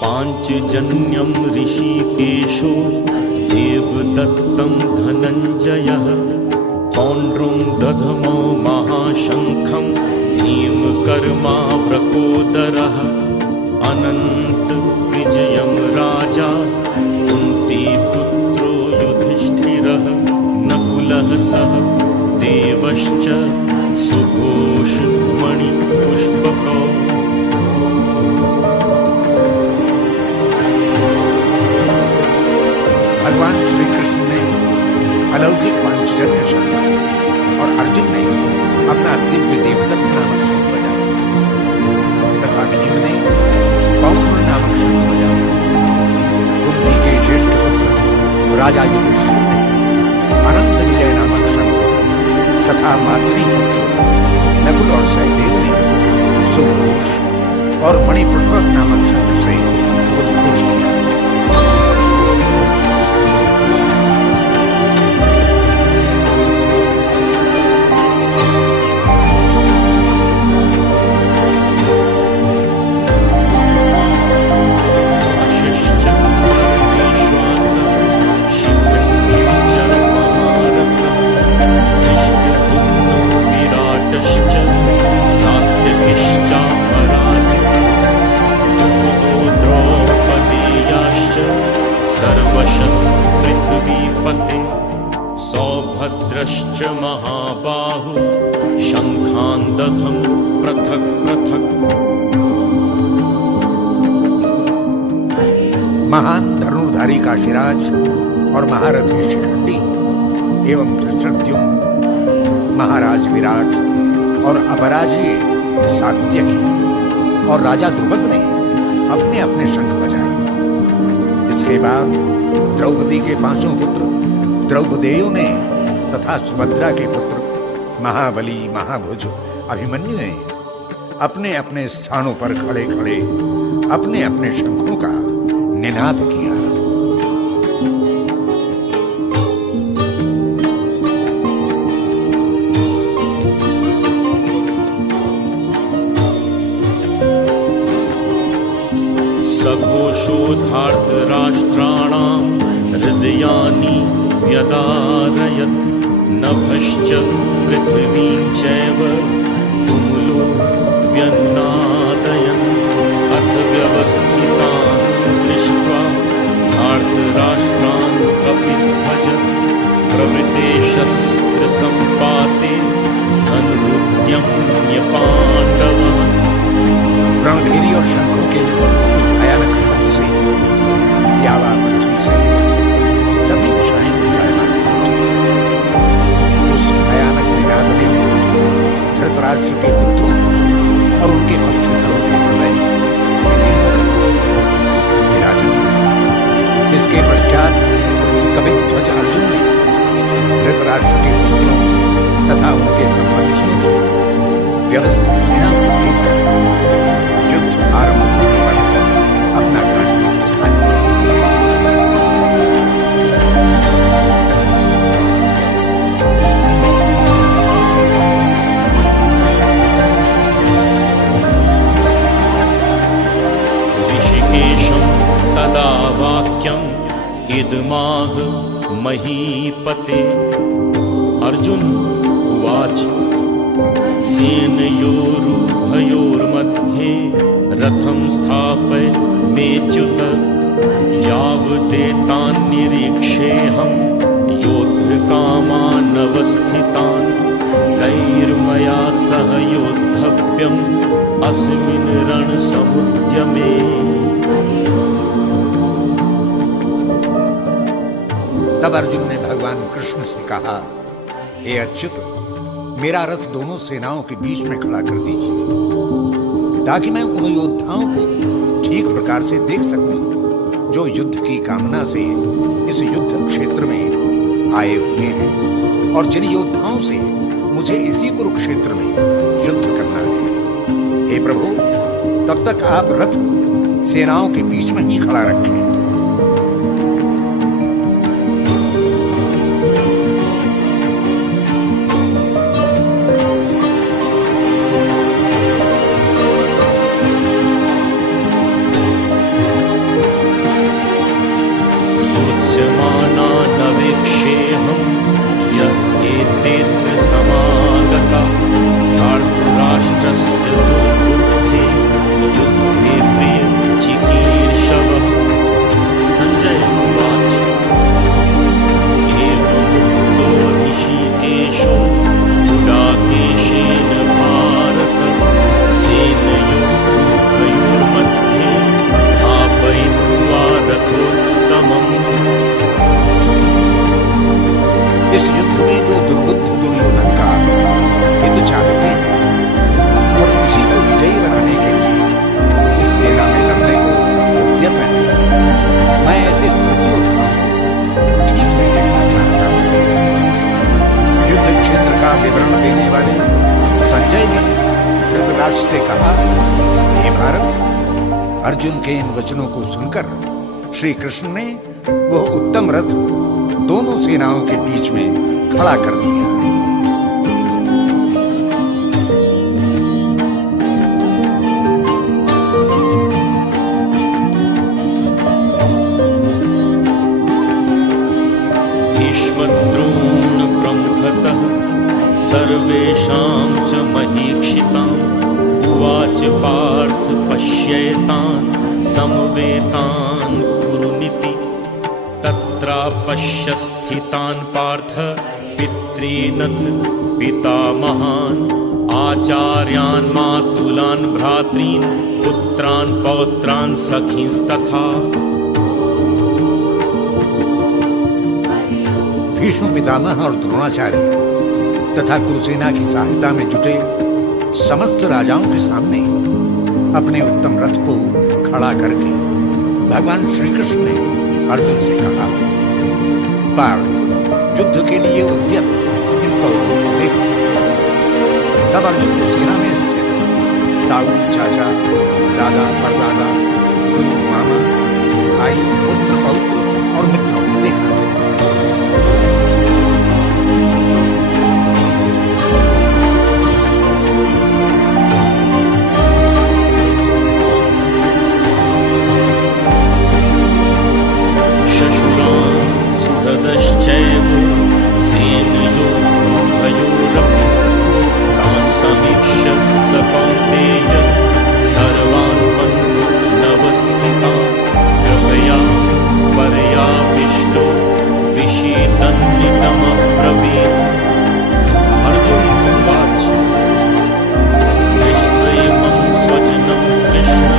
पाञ्चजन्यं ऋषिकेशो देवदत्तं धनञ्जयः पौण्ड्रं दधमो महाशङ्खं भीमकर्माव्रकोदरः अनन्तविजयं राजा कुन्तीपुत्रो युधिष्ठिरः नकुलः सह देवश्च सुघोषमणिपुष्पकौ। भगवान श्री कृष्ण ने अलौकिक पांचजन्य शंख और अर्जुन ने अपना दिव्य देवदत्त नामक शंख बजाया तथा भीम ने पौंड्र नामक शंख बजाया। कुंती के ज्येष्ठ पुत्र राजा युधिष्ठिर ने अनंत विजय नामक शंख तथा मातृपुत्र नकुल और सहदेव ने सुघोष और मणिपुष्पक नामक शंख से उद्घोष किया। सौभद्रश्च महाबाहु शंखान् दधं पृथक् पृथक्। महान धनुर्धारी काशीराज और महारथी शिखंडी एवं धृष्टद्युम्न, महाराज विराट और अपराजय सात्यकी और राजा द्रुपद ने अपने अपने शंख बजाए। इसके बाद द्रौपदी के पांचों पुत्र द्रौपदेयों ने तथा सुभद्रा के पुत्र महाबली महाभुज अभिमन्यु ने अपने अपने स्थानों पर खड़े खड़े अपने अपने शंखों का निनाद किया। सघोषोधार्तराष्ट्राणां हृदयानि व्यदारयत् नभश्च पृथिवीं चैव तुमुलो व्यनुनादयन् अथ व्यवस्थितान् दृष्ट्वा धार्तराष्ट्रान् कपिध्वज प्रवृते शस्त्रसम्पाते धनुरुद्यम्य पाण्डवान्। रणभेरी और शंखों के उस भयानक शब्द से त्यावा पृथ्वी से सभी दिशाएं गुंजायमान हुई। उस भयानक निनाद ने धृतराष्ट्र के पुत्रों और उनके पक्षधरों के हृदय विदीर्ण कर दिए। हे राजन, इसके पश्चात कपिध्वज अर्जुन ने धृतराष्ट्र के पुत्रों तथा उनके संबंधियों की व्यवस्थित सेना को देखकर युद्ध आरंभ होने पर अपना गांडीव उठा लिया। ऋषिकेशं तदा वाक्यम् इदमाह महीपते। अर्जुन उवाच सेनयोरुभयोर्मध्ये रथं स्थापय मेच्युत यावदेतान्निरीक्षेऽहं योद्धकामानवस्थितान् कैर्मया सह योद्धव्यम् अस्मिन् रणसमुद्यमे। तब अर्जुन ने भगवान कृष्ण से कहा, हे अच्युत, मेरा रथ दोनों सेनाओं के बीच में खड़ा कर दीजिए ताकि मैं उन योद्धाओं को ठीक प्रकार से देख सकूं जो युद्ध की कामना से इस युद्ध क्षेत्र में आए हुए हैं और जिन योद्धाओं से मुझे इसी कुरुक्षेत्र में युद्ध करना है। हे प्रभु, तब तक आप रथ सेनाओं के बीच में ही खड़ा रखें। इस युद्ध में जो दुर्बुद्ध दुर्योधन का हित चाहते हैं और उसी को विजयी बनाने के लिए इस सेना में लड़ने को उद्यत है, मैं ऐसे सभी योद्धाओं को ठीक से देखना चाहता हूँ। युद्ध क्षेत्र का विवरण देने वाले संजय ने धृतराष्ट्र से कहा, हे भारत, अर्जुन के इन वचनों को सुनकर श्री कृष्ण ने वह उत्तम रथ दोनों सेनाओं के बीच में खड़ा कर दिया। भीष्मद्रोण प्रमुखतः सर्वेषां च महीक्षिताम् उवाच पार्थ पश्येतान् समवेतान् कुरुनिति तत्रापश्य स्थितान् पार्थ पितॄनथ पितामहान् आचार्यान् मातुलान् भ्रातॄन् पुत्रान् पौत्रान् सखींस्तथा। भीष्म पितामह और द्रोणाचार्य तथा कुरुसेना की सहायता में जुटे समस्त राजाओं के सामने अपने उत्तम रथ को खड़ा करके भगवान श्री कृष्ण ने अर्जुन से कहा, पार्थ, युद्ध के लिए उद्यत इन कौरवों को देखो। तब अर्जुन ने सेना में स्थित ताऊ, चाचा, दादा, परदादा, गुरु, मामा, भाई, पुत्र, पौत्र और मित्रों को देखा। सुहृदश्चैव सेनयो उभयोरपि तान् समीक्ष्य स कौन्तेय सर्वान् बन्धूनवस्थितान् कृपया पर्याविष्टो विषीदन्निदमब्रवीत्। अर्जुन उवाच, दृष्ट्वेमं स्वजनं कृष्ण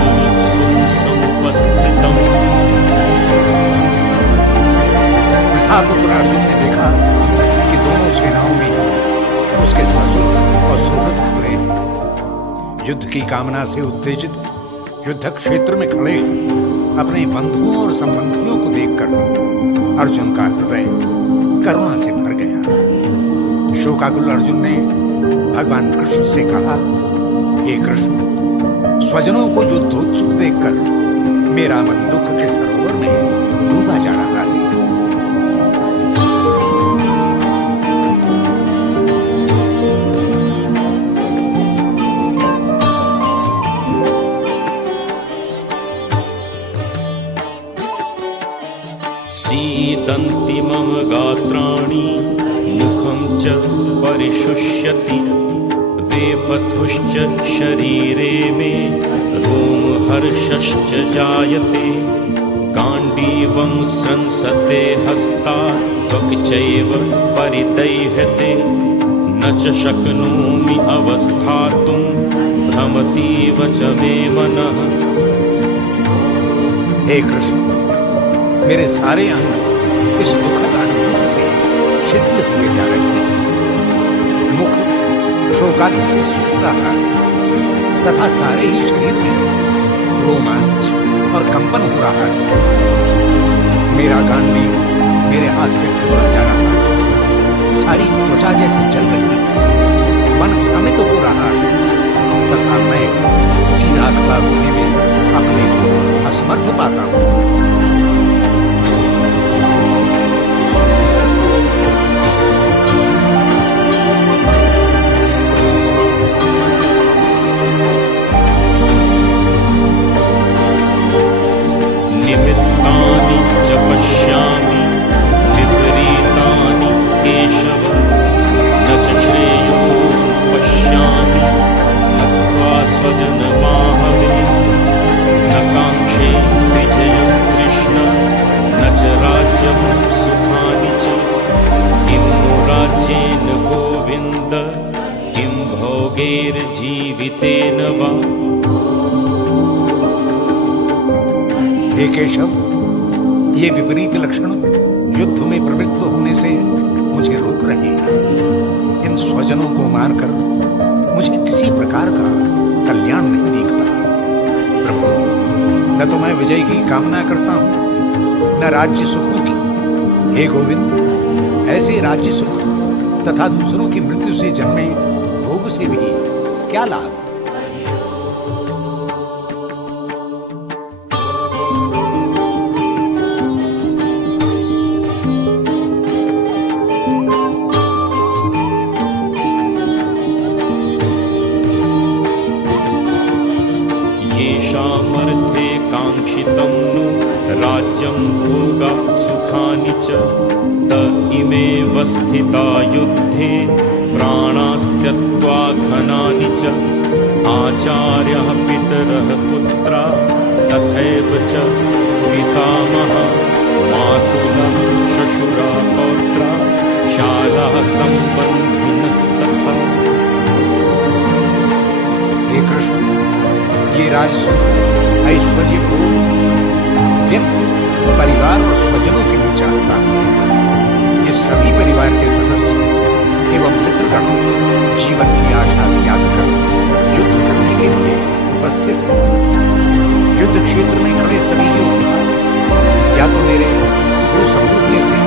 युयुत्सुं समुपस्थितम्। पुत्र अर्जुन ने देखा कि दोनों सेनाओं में उसके ससुर और सुहृद खड़े हैं। युद्ध की कामना से उत्तेजित युद्ध क्षेत्र में खड़े अपने बंधुओं और संबंधियों को देखकर अर्जुन का हृदय करुणा से भर गया। शोकाकुल अर्जुन ने भगवान कृष्ण से कहा, हे कृष्ण, स्वजनों को युद्धोत्सुक देखकर मेरा मन दुख के सरोवर में डूबा जा रहा है। सीदन्ति मम गात्राणि मुखं च परिशुष्यति वेपथुश्च शरीरे मे रोमहर्षश्च जायते गाण्डीवं स्रंसते हस्तात् त्वक् चैव परिदह्यते न च शक्नोमि अवस्थातुं भ्रमतीव च मे मनः। हे कृष्ण, मेरे सारे अंग इस दुखद अनुभूति से शिथिल हुए जा रहे हैं। मुख शोकाग्नि से सूख रहा है तथा सारे ही शरीर में रोमांच और कंपन हो रहा है। मेरा गांडी मेरे हाथ से फिसला जा रहा है, सारी त्वचा जैसे जल रही है, मन भ्रमित हो रहा है तथा मैं सीधा खड़ा होने में अपने को असमर्थ पाता हूँ। निमित्तानि च पश्यामि विपरीतानि केशव न च श्रेयो पश्यामि हत्वा स्वजनमाहवे न काङ्क्षे विजयं कृष्ण न च राज्यं सुखानि च किं नु राज्येन गोविन्द किं भोगैर्जीवितेन वा। हे केशव, ये विपरीत लक्षण युद्ध में प्रवृत्त होने से मुझे रोक रहे हैं। इन स्वजनों को मारकर मुझे किसी प्रकार का कल्याण नहीं दिखता। प्रभु, न तो मैं विजय की कामना करता हूं, न राज्य सुखों की। हे गोविंद, ऐसे राज्य सुख तथा दूसरों की मृत्यु से जन्मे भोग से भी क्या लाभ? येषामर्थे काङ्क्षितं नु राज्यं भोगा सुखानि च त इमेव स्थिता युद्धे प्राणास्त्यक्त्वा घनानि च आचार्यः पितरः पुत्रा तथैव च पितामहः मातुलः श्वशुरा पौत्रा शालाः सम्बन्धिनस्तथा। हे कृष्ण, ये राजसुख, ऐश्वर्य भोग व्यक्ति परिवार और स्वजनों के लिए चाहता है। ये सभी परिवार के सदस्य एवं मित्रगण जीवन की आशा त्याग कर युद्ध करने के लिए उपस्थित हैं। युद्ध क्षेत्र में खड़े सभी योद्धा या तो मेरे गुरु समूह में से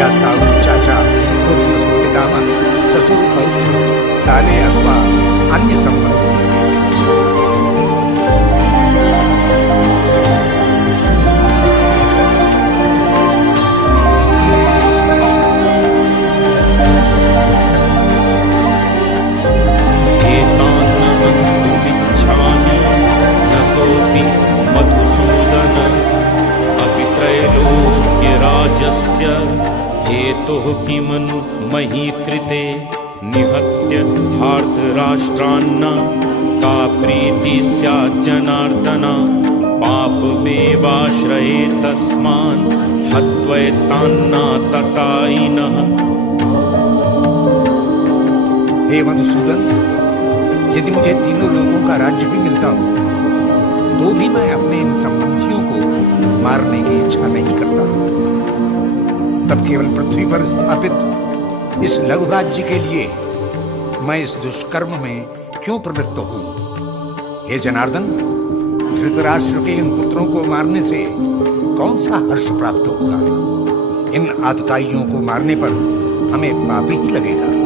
या ताऊ, चाचा, पुत्र, पितामह, ससुर, पौत्र, साले अथवा अन्य संबंधी हैं। हेतुः किमनु मही कृते निहत्य धार्तराष्ट्रान्न का प्रीति स्यात् जनार्दन पापमेवाश्रये तस्मान् हत्वैतान्न ततायिनः। हे मधुसूदन, यदि मुझे तीनों लोगों का राज्य भी मिलता हो तो भी मैं अपने इन संबंधियों को मारने की इच्छा नहीं करता। तब केवल पृथ्वी पर स्थापित इस लघु राज्य के लिए मैं इस दुष्कर्म में क्यों प्रवृत्त हूं? हे जनार्दन, धृतराष्ट्र के इन पुत्रों को मारने से कौन सा हर्ष प्राप्त होगा? इन आतताइयों को मारने पर हमें पाप ही लगेगा।